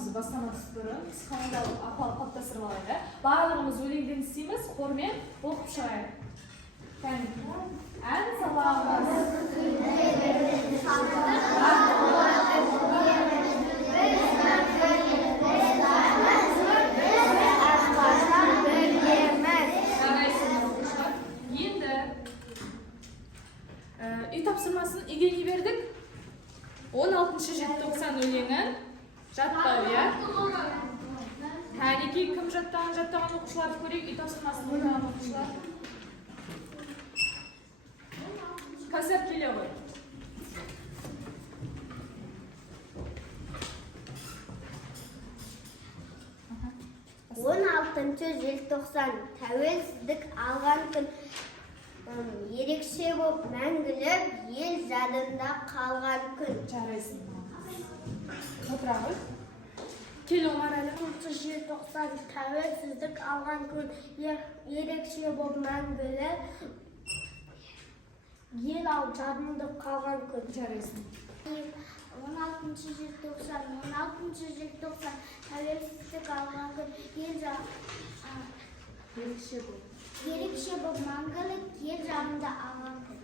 Programımızı бастамас бұрын психологиялық ахуал қалыптастырып алайық. Барлығымыз өлеңден істейміз, хормен оқып шығайық. Ән саламыз. Енді үй тапсырмасын Игенге бердік. 16-шы желтоқсан өлеңін жаттау, я? Кәнеки кім жаттаған оқушыларды көрейік, үй тапсырмасын ойнаған оқушылар. Қазір келе ғой. 16-шы желтоқсан тәуелсіздік алған күн, ерекше болып мәңгілік ел жадында қалған күн. Жарайсың. Отырағы. Кел Омар әлі. 16-шы желтоқсан тәуелсіздік алған күн, ерекше болып мәңгілік ел жадында қалған күн. Жарайсың. 16-шы желтоқсан тәуелсіздік алған күн, ерекше болып мәңгілік ел жадында қалған күн.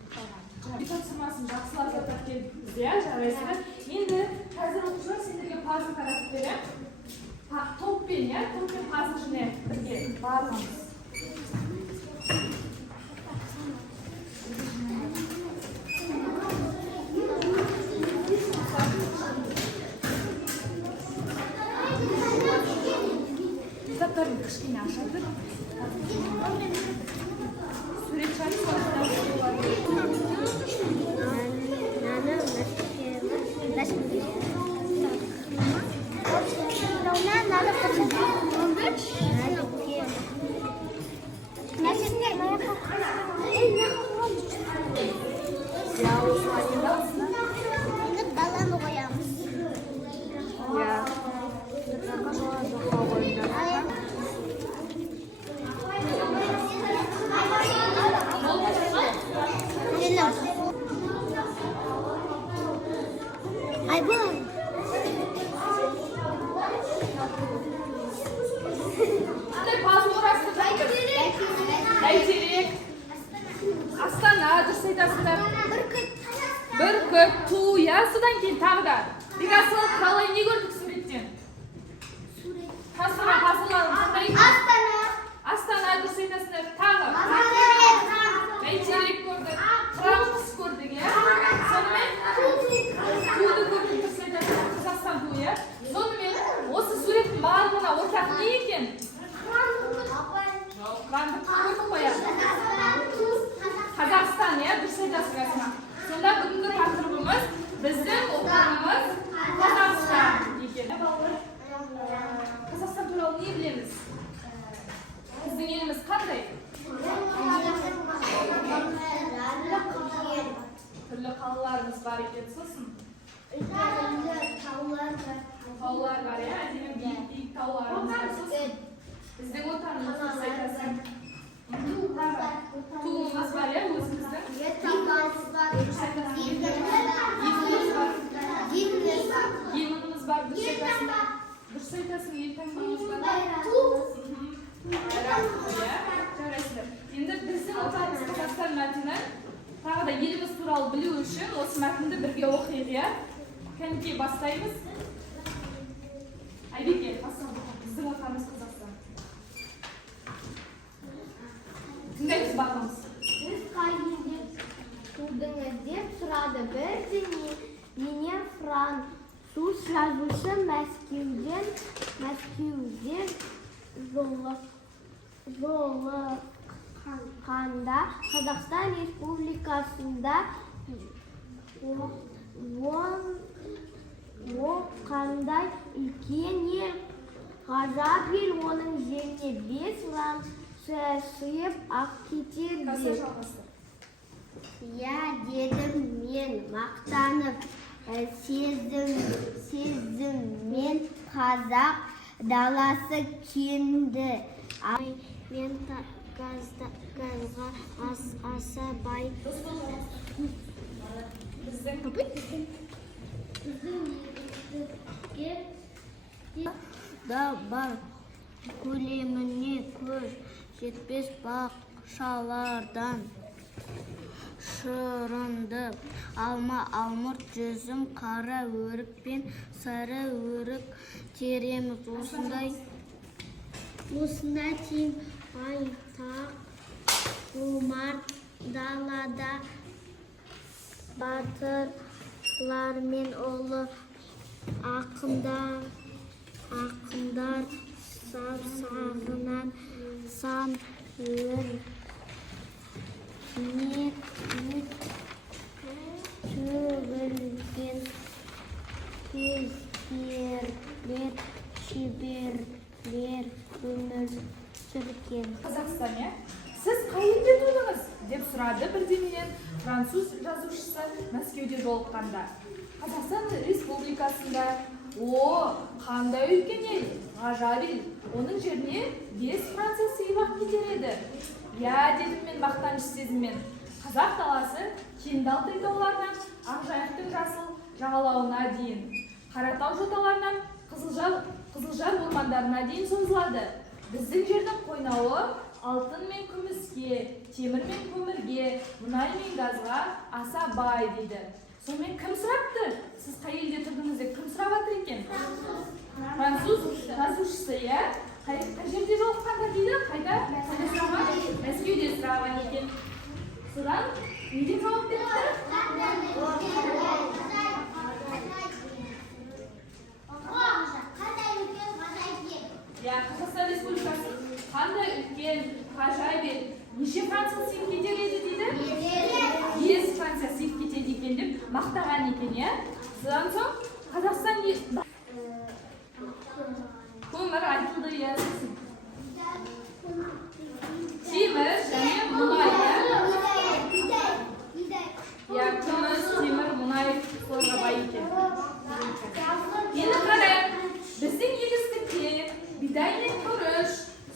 Үй тапсырмасын жақсылап жаттап келдіңіз, я? Жарайсың. Енді қазір оқушылар сендерге пазл таратып берем. Топпен, я? Топпен пазл жіне бірге барлығымыз. Кітаптарын кішкене ашады. Сурет шарып баланы қоямыз. Айбол. Қандай пазл орасты бәйтерек. Астана, дұрыс айтасыңдар. Бүркіт, ту, я? Содан кейін тағы да. Бекасыл қалай не көрдік суреттен? Тасыра пазлаларың. Астана, дұрыс айтасыңдар. Тағы. Бәйтерек көрдік. Қырағыз көрдік, я? Сонымен туды көрдік, дұрыс айтасыңдар. Қазақстан туы, я? Сонымен осы суреттің барлығына ортақ не екен? Қырандық көрдік қоя. Қазақстан, я? Дұрыс айтасыңдар. Сонда бүгінгі тақырыбымыз біздің отанымыз Қазақстан екен. Қазақстан туралы не білеміз? Біздің еліміз қандай? Түрлі қалаларымыз бар екен, сосын? Таулар бар, я? Әдемі биік тауларымыз бар, сосын? Біздің отанымыз дұрыс айтасың. Туымыз бар, я? Өзіміздің? Гимніміз бар, дұрыс айтасың. Дұрыс айтасың, елтаңбамыз бар. Жарайсыңдар. Енді біздің отанымыз Қазақстан мәтіні тағы да еліміз туралы білу үшін осы мәтінді бірге оқиық, я? Кәнекей бастаймыз. Айбеке, бастаймыз. Біздің отанымыз Қазақстан. Тыңдаймыз барлығымыз. Сіз қай елде тудыңыз деп сұрады бірдеңе. Менен француз жазушы Мәскеуден жолыққанда Қазақстан Республикасында ол қандай үлкен ел, ғажап ел, оның жеріне 5 сыйып ақ кетеді. Я, дедім мен мақтанып, сездім мен қазақ даласы кенді. Мен газға аса бай. да бар. Көлеміне көз жетпес бақшалардан. Шырынды алма алмұрт жүзім қара өрік пен сары өрік тереміз. Осындай тең айтақ омар далада батырлар мен ұлы ақындар саусағынан сан төгілген кездерлер шеберлер өмір сүрген. Қазақстан, сіз қай елде тудыңыз? Деп сұрады бірдемеден француз жазушысы Мәскеуде жолыққанда. Қазақстан Республикасында. Қандай үлкен ел, ғажап ел. Оның жеріне 5 Франция сыйлап кетер еді. Дедім мен мақтаныш сезіммен. Қазақ даласы Кенді-Алтай тауларынан Ақжайықтың жасыл жағалауына дейін, Қаратау жоталарынан Қызылжар ормандарына дейін созылады. Біздің жердің қойнауы алтын мен күміске, темір мен көмірге, мұнай мен газға аса бай дейді. Сонымен кім сұрапты? Сіз қай елде тұрдыңыз деп кім сұрап жатыр екен? Француз жазушысы, қай жерде жолыққанда дейді? Қайда сұраған? Мәскеуде сұраған екен. Содан не деп жауап беріпті? Қазақстан Республикасы қандай үлкен, ғажайып ел. Неше Франция сыйып кетер еді дейді? 5 Франция сыйып кетеді екен деп мақтаған екен, Содан соң Қазақстан көмір айтылды, темір және мұнай. Күміс, темір, мұнай соларға бай екен. Енді қарайық, біздің егістікте бидай мен күріш,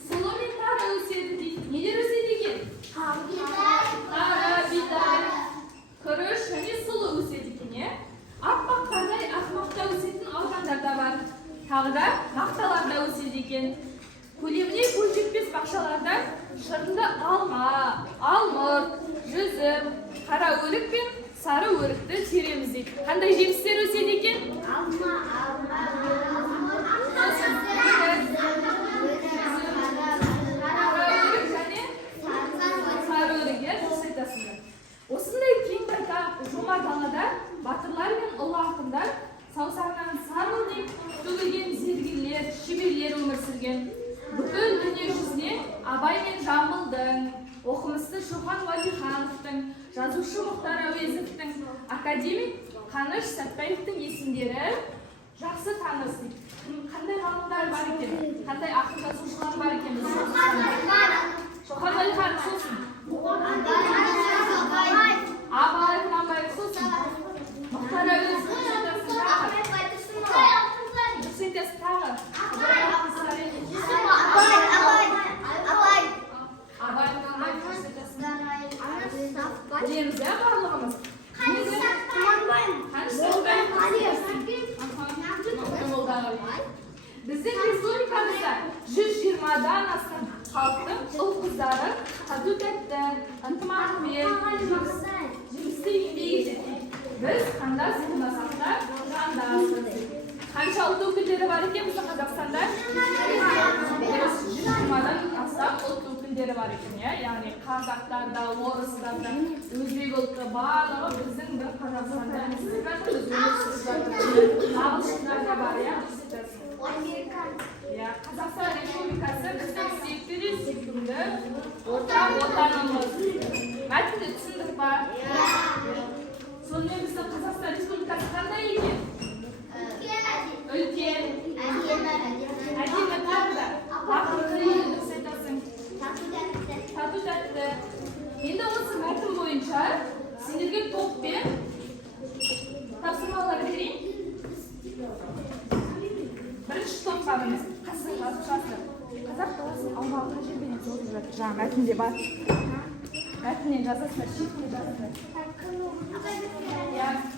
сұлы мен тары өседі дейді. Нелер өседі екен? Тары, бидай, күріш және сұлы өседі екен, Аппақ қардай ақмақта өсетін аудандар да бар. Тағы да мақталар да өседі екен. Көлеміне көз жетпес бақшалардан шырынды алма, алмұрт, жүзім, қара өрік пен сары өрікті тереміз дейді. Қандай жемістер өседі екен? Осындай кең байтақ жұмар далада батырлар мен ұлы ақындар саусағынан сарылдеп төгілген зергерлер, шеберлер өмір сүрген. Бүкіл дүние жүзіне Абай мен Жамбылдың, оқымысты Шоқан Уәлихановтың, жазушы Мұхтар Әуезовтің, академик Қаныш Сәтпаевтың есімдері жақсы таныс. Қандай ғалымдар бар екен? Қандай ақын жазушылар бар екен? Шоқан Уәлиханов сосын. Абай Құнанбаев сосын. Мұхтар Әуезов сөйтесіз тағы. Абай Құнанбаев сөйтесіз. Дейміз, барлығымыз. Қаныш Сәтпаев. Біздің республикамызда 120-дан астам халықтың ұл-қыздары тату-тәтті, ынтымақпен, жемісті еңбек етеді. Біз қандас болмасақ та жандасымыз. Қанша ұлт өкілдері бар екен біздің Қазақстанда? 120-дан астам ұлт өкілдері бар екен, яғни қазақтар да, орыстар да, өзбек ұлты барлығы біздің бір Қазақстанда ағылшындар да бар, Қазақстан Республикасы біздің сүйікті де сүйкімді ортақ отанымыз. Мәтінді түсіндік па? Сонымен біздің Қазақстан Республикасы қандай екен? Үлкен. Әдемі тағы да. Бақытты ел дұрыс айтасың. Тату-тәтті. Енді осы мәтін бойынша сендерге топпен тапсырмалар берейін. Бірінші топқа біз қасың жазушысы. Қазақ даласын аумағы қай жерден созып жатыр? Жаңа мәтінде бар. Мәтіннен жазасыздар, шетіне жазасыздар.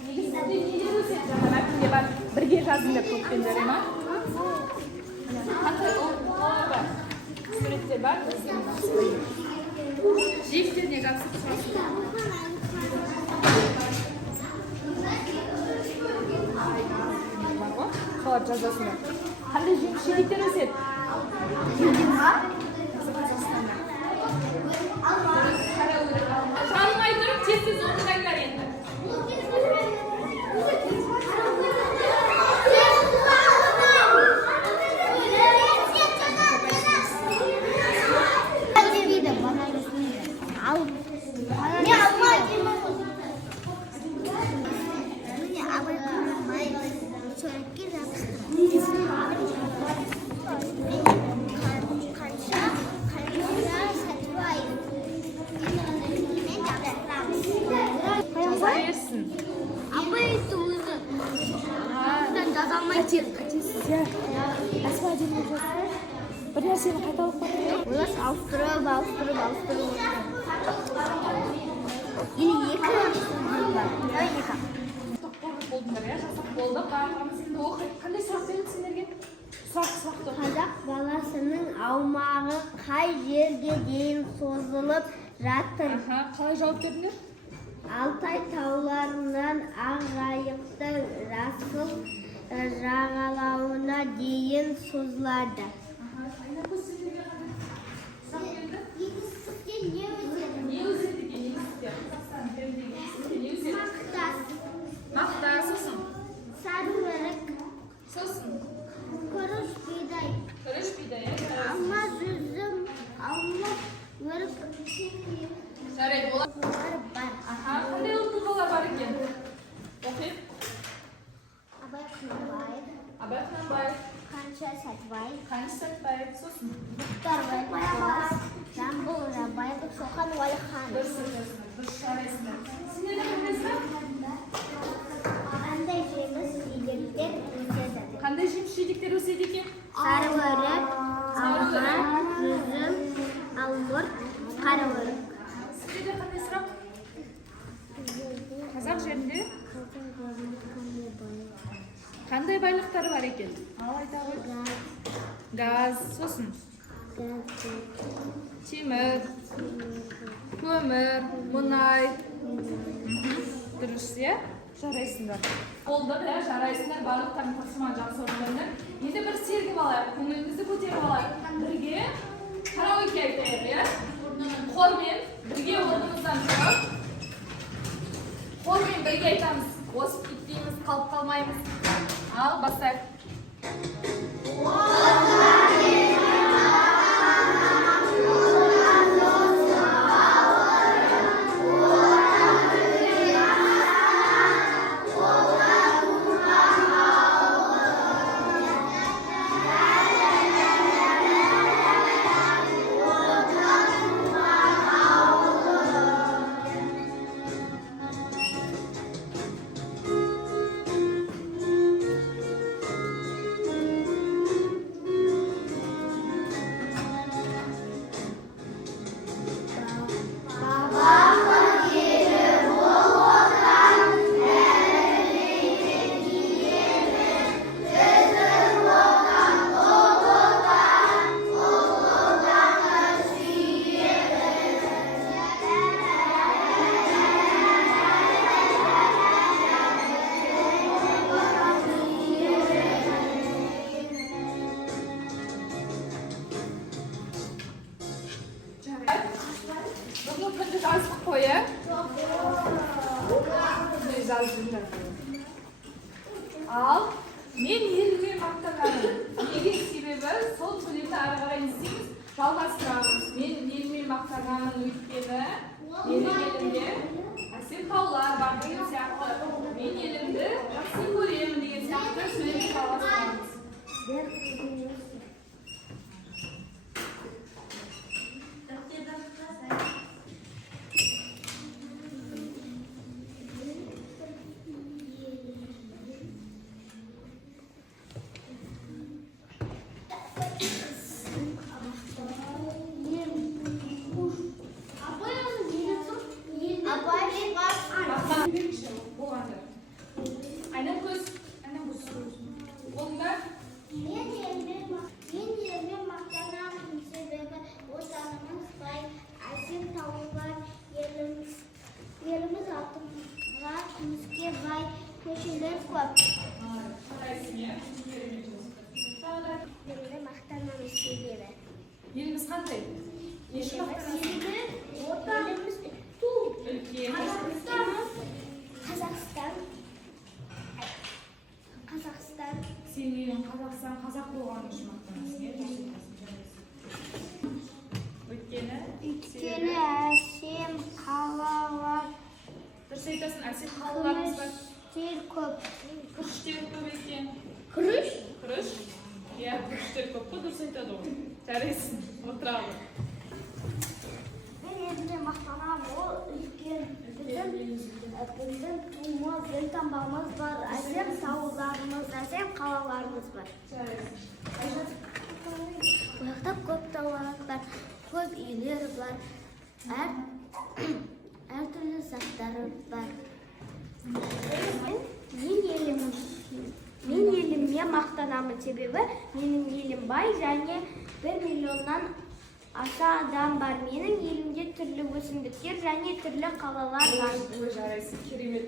Негізінде нелер өседі? Жаңа мәтінде бар. Бірге жазыңдар топпен жарай ма? қандай ұлттар бар суреттер бар жиектеріне жақсы түсінесің бар ғой соларды жазасыңдар қандай жеміс жидектер өседі танымай тұрып тез оқыңдар енді жаза берсін бір нәрсені қайталап Олар ауыстырып или екі болдыңдар иә жасап болды барлығымыз енді оқиық қандай сұрақ береді сендерге сұрақты Қазақ баласының аумағы қай жерге дейін созылып жатыр? қалай жауап бердіңдер Алтай тауларынан Ақжайықтың Расыл жағалауына дейін созылады. не өседі екен егістер не өседі мақта сосын Сарыөрік, сосын күріш, бидай, күріш бидай алма, жүзім, алма, өрік, жарайды болады бар. қандай ұлттық тұлғалар бар екен оқиық Абай Құнанбаев, абай құнанбаев Қаныша Сәтбаев, қаныш сәтбаев сосын Мұхтар Байтұрсынов, Жамбыл Жабаев, Шоқан Уәлиханов. дұрыс жарайсыңдар сендерде қандай сұрақ Қандай жеміс жидектер өседі? қандай жеміс жидектер өседі екен Сарыөрік, алма, жүзім, алмұрт, қараөрік. сендерде қандай сұрақ қазақ жерінде қандай байлықтар бар екен ал айта ғой газ сосын темір көмір мұнай дұрыс иә жарайсыңдар болды иә жарайсыңдар барлықтарың тапсырманы жақсы орындадыңдар енді бір сергіп алайық көңілімізді көтеріп алайық бірге караоке айтайық иә хормен бірге орнымыздан тұрып хормен бірге айтамыз осып кетпейміз қалып қалмаймыз ал бастайық жаздық қой иә ал мен еліме мақтанамын неге себебі сол сөйлемді ары қарай не істейміз жалғастырамыз мен еліме мақтанамын өйткені менің елімде әсем таулар бар деген сияқты мен елімді жақсы көремін деген сияқты сөйлемді жалғастырамыз Aynen göz. Aynen göz. Onlar көп. Қарайсың, иә? Керемет жазып. Тағы да Елді мақтанамыз себебі. еліміз қандай? Неше мақтанасың? Еліміз Үлкен. Қазақстан. Сен елің Қазақстан, қазақ болғаны үшін мақтанасың, иә? Өйткені? Өйткені әсем қалалар. Дұрыс айтасың, әсем қалаларымыз бар. Күріштер көп. Күріштер көп екен. Күріш? Күріш? Иә, күріштер көп қой, дұрыс айтады ғой. Жарайсың, отыра ал. Мен елімде мақтанамын, ол үлкен. Біздің туымыз, елтаңбамыз бар, әсем тауларымыз, әсем қалаларымыз бар. Жарайсың. Бұл жақта көп таулар бар, көп үйлер бар, әртүрлі заттары бар. Мен еліме мақтанамын, себебі менің елім бай және 1 миллионнан аса адам бар. Менің елімде түрлі өсімдіктер және түрлі қалалар бар. Ой, жарайсың, керемет.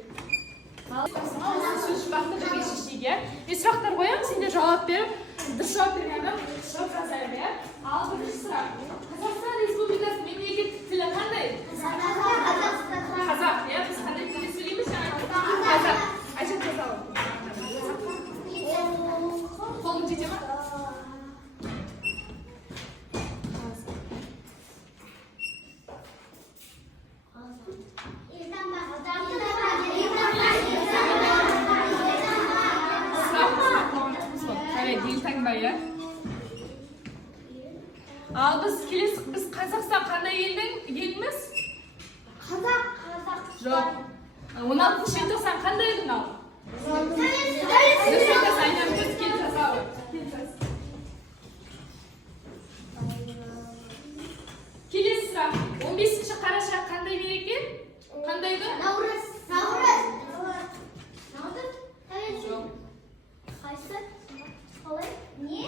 Сөз бақты бірге шешеге. Мен сұрақтар қоямын, сендер жауап беріп, дұрыс жауап берген адам жауап жазайын, иә? Ал бірінші сұрақ. Қазақстан Республикасының мемлекеттік тілі қандай? Қазақ, иә? Біз қандай тілде сөйлейміз жаңа? Қазақ. Айша жазалым. Қолың жете ма? Ал біз Қазақстан қандай елміз? Қазақ. Жоқ. 16-шы желтоқсан қандай күн ал? Келесі сұрақ. 15-ші қараша қандай мереке? Қандай күн? Наурыз. Жоқ. Қайсы? Қалай? Не?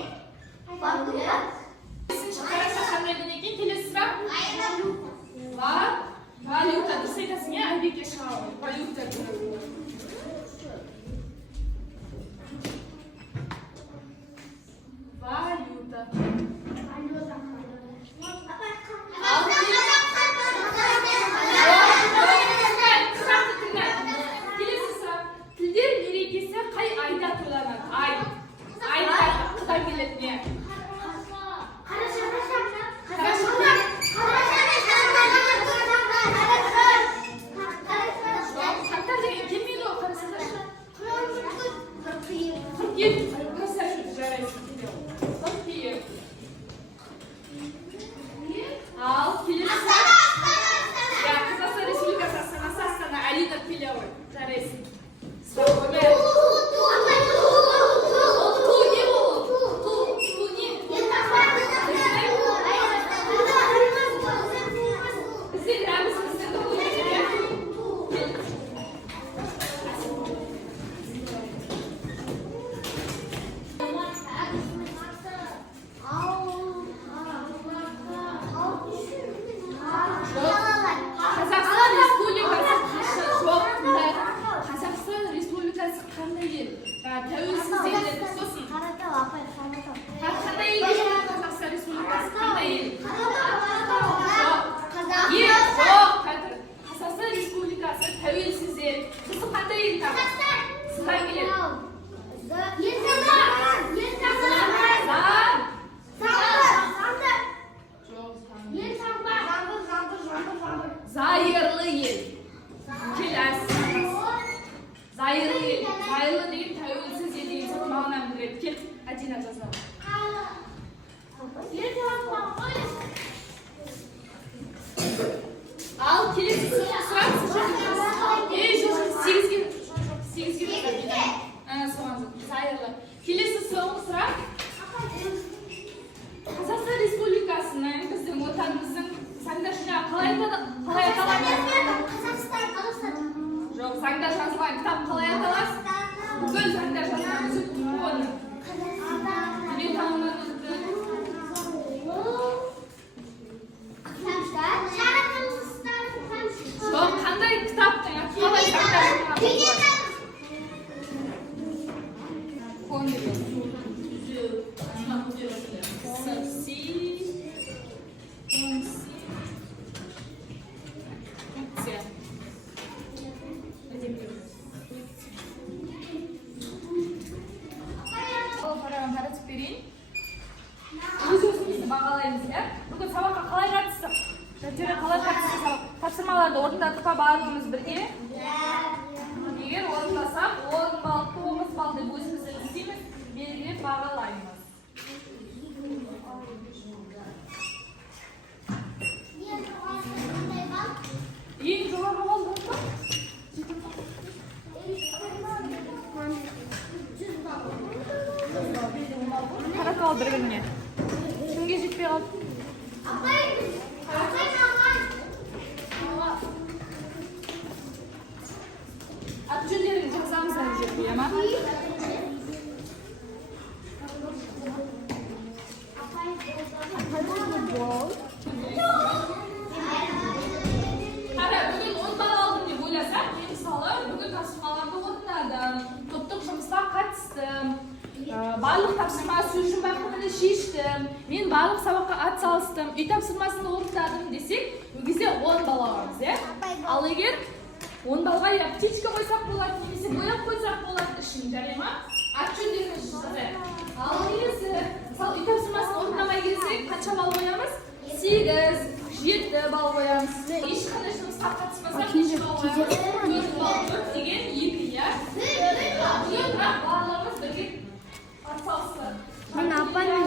15-ші қараша қандай күн екен? Келесі сұрақ. Валюта. Дұрыс айтасың, иә? Айбеке шыға ғой. Валюта. Валюта. Келесі сұрақ. Тілдер мерекесі қай айда тойланады? Айда қыдан келеді, не? Қаңтар деген келмейді ғой, қарасаңдар. Қыркүйек. Жарайсың, қыркүйек. Ал келесі сұрақ. Қазақстан Республикасы астанасы Астана. Алина Келеуова. Жарайсың. Сұрақ қоймай. Ту не ол? Ту не? Бізден рәміз бізден де қоймайды, иә? Қазақстан Республикасы қандай ел? Тәуелсіз елдер. Сосын қандай ел? Қазақстан Республикасы қандай ел? Жоқ. Қазақстан Республикасы тәуелсіз ел. Сосын қандай ел тағы? Сызған келеді. Зайырлы ел. Келесі. Зайырлы ел. Зайырлы деген тәуелсіз ел деген сөз мағынаны білдіреді. Кел, Адина жаза. Ал келесі сұрақ. Сегізге. Зайырлы. Келесі соңғы сұрақ. Қазақстан Республикасының, біздің отанымыздың заңда қалай аталады? Жоқ, заңда жазылған кітап қалай аталады? Бүкіл заңда жазылған Фон деп жазылады. Таратып берейін. Өз-өзімізді бағалаймыз, иә? Бүгін сабаққа қалай қатыстық? Қалай қатыстық сабақ? Тапсырмаларды орындадық па барлығымыз бірге? Егер орындасақ, 10 балл, 9 балл деп өзімізді іздейміз, белгілеп бағалаймыз. Ең жоғарғы балл болды ма? Таратып ал бір-біріне. Кімге жетпей қалды? Аты-жөндерін жазамыз әлі жерге, ма? Бүгін 10 балл алдым деп ойласақ, мен мысалы бүгін тапсырмаларды орындадым, топтық жұмысқа қатыстым, барлық тапсырма сөзін бақылауды шештім, мен барлық сабаққа атсалыстым, үй тапсырмасын орындадым десек, ол кезде 10 балл аламыз, иә? Ал егер 10 балға я птичка қойсақ болады, немесе бояп қойсақ болады үшін, жарай ма? Аты-жөндерін жазайық. Ал келесі, мысалы үй тапсырмасын орындамай келсек, қанша балл қоямыз? 8, 7 балл қоямыз. Ешқандай жұмысқа қатыспасақ, 5 балл қоямыз. 4 балл, 4 деген 2, иә? Бірақ барлығымыз бірге атсалысты. Мен апаймен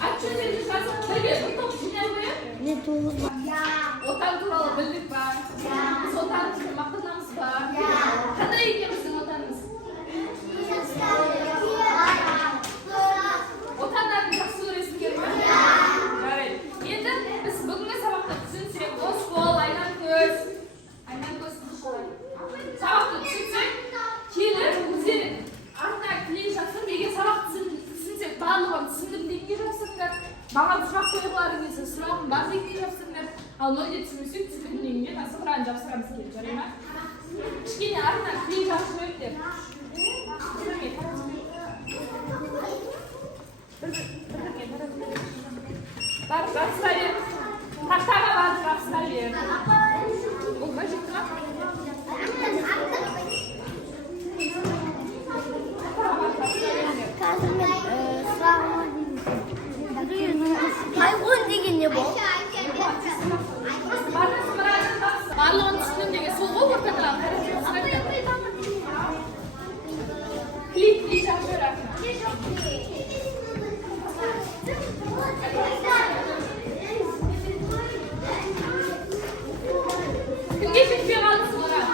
Аты-жөндерін жазып, бірге бір топ жинай қояйық. Отан туралы білдік ба? Біз отанымызды мақтанамыз ба? Қандай екен біздің отанымыз? Отандарын жақсы көресіңдер ме? Жарайды. Енді біз бүгінгі сабақты түсінсек, осы қол, айнан көз сабақты түсінсек, келіп өздері артына клей жазып, егер сабақты түсінсек, барлығын түсіндім дегенге жазсыңдар. Маған сұрақ қойғыларың келсе, сұрағым бар дегенге жазсыңдар. Ал нөлде түсінбесек, түсіндім дегенге тасымыраны жапсырамыз келіп, жарай ма? Кішкене артына клей жазып жойып деп. Барып жапсыра бер. Тақтаға барып жапсыра бер. Ол ма жетті ма? Қазір мен сұрағыма майғын деген не бұл? Барлығын түсіндім деген сол ғой ортадағы клей жазып жібер артына. Кімге жетпей қалдыңыз олар?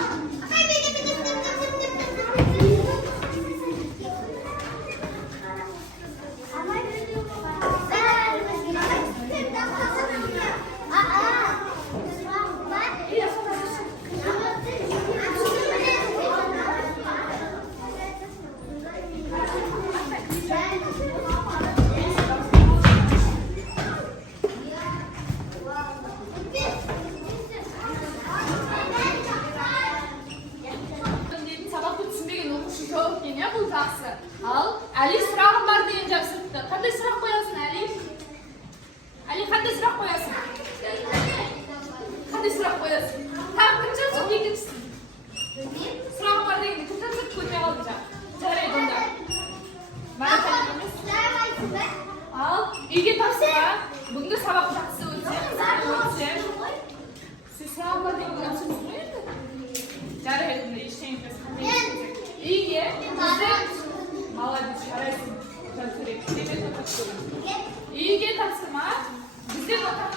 Ал, Әли сұрағым бар деген жапсырыпты. Қандай сұрақ қоясың, Әли? Әли, қандай сұрақ қоясың? Қандай сұрақ қоясың? Тағы кім жапсып, екіншісін? Сұрағым бар дегенде кім жапсып, көрмей қалды жа. Жарайды онда. Ал, үйге тапсырма. Бүгінгі сабақ жақсы өтсе. Сіз сұрағым бар дегенде жапсырсың ғой енді? Жарайды онда, ештеңе етпесін. Үйге молодец, жарайсың. Үйге тапсырма. Бізден отан